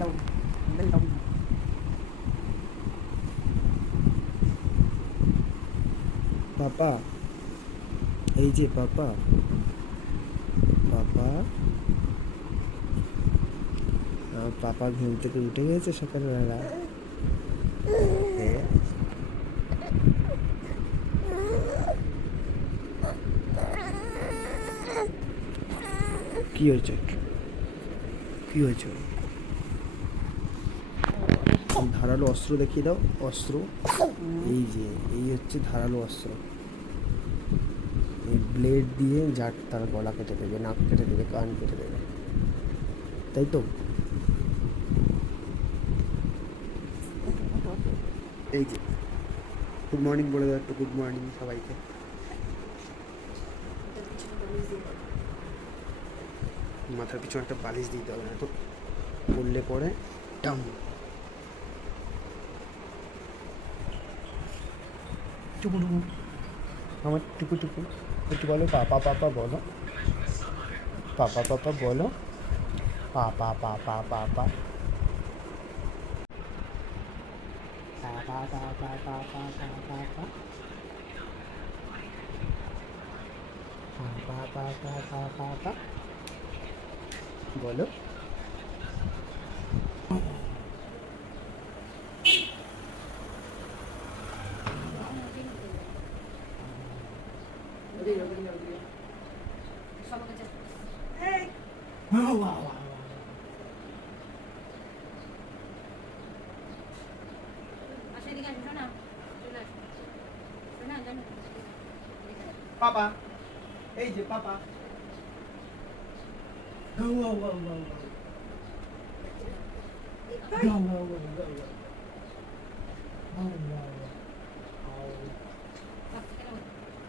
down. Handle down. পাপা এই যে পাপা পাপা পাপা ঘুম থেকে উঠে গেছে সকালবেলা। কি হয়েছে কি হয়েছে ধারালো অস্ত্র দেখিয়ে দাও, অস্ত্র। এই যে, এই হচ্ছে ধারালো অস্ত্র। এই ব্লেড দিয়ে যার তার গলা কেটে দেবে, নাক কেটে দেবে, কান কেটে দেবে। তাই তো? এই যে গুড মর্নিং বলে দাও একটু গুড মর্নিং সবাইকে। মাথার পিছনে একটা বালিশ দিতে হবে না তো। পড়লে পরে, টাম। টুকু আমার টুকু টুকু একটু বলো পাপা পাপা বলো পাপা পাপা বলো পাপা পাপা পাপা পাপা পাপা পাপা পাপা পা পা পা পা পা পা বলো পাপা এই যে পাপা go, go, go, go, go. Go, go, go, go, go.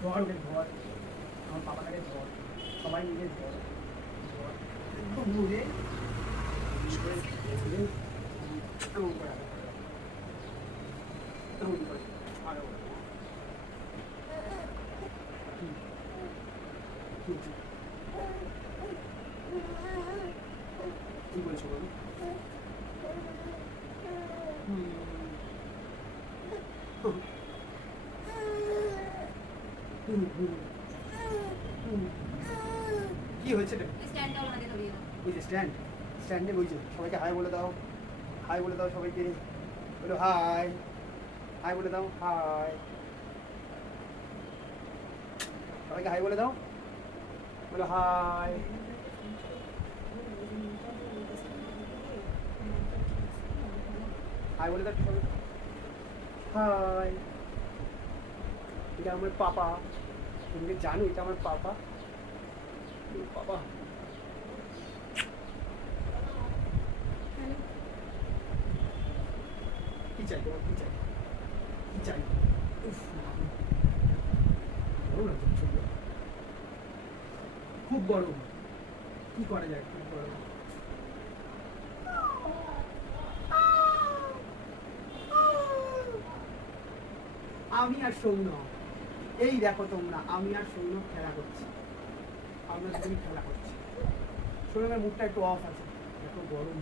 ঝড় উঠে ঝড় আমার বাবা কাছে ঝড় সবাই মিলে ঝড় ঝড় ঘুরে কি বলছো বলো? কি হয়েছে ওই যে স্ট্যান্ড স্ট্যান্ডে যে সবাইকে হাই বলে দাও হাই বলে দাও সবাইকে। বলো হাই হাই বলে দাও হাই সবাইকে হাই বলে দাও বলো হাই হাই বলে দাও হাই এটা আমার পাপা। তুমি জানো এটা আমার পাপা? বাবা কি চাই তোমার? কি চাই? কি চাই? খুব গরম কি করা যায়? খুব গরম আমি আর সৌন এই দেখো তোমরা আমি আর সৈন্য খেলা করছি আমরা দুজন খেলা করছি সৌরভের মুখটা একটু অফ আছে এত গরম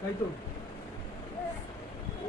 তাই তো ও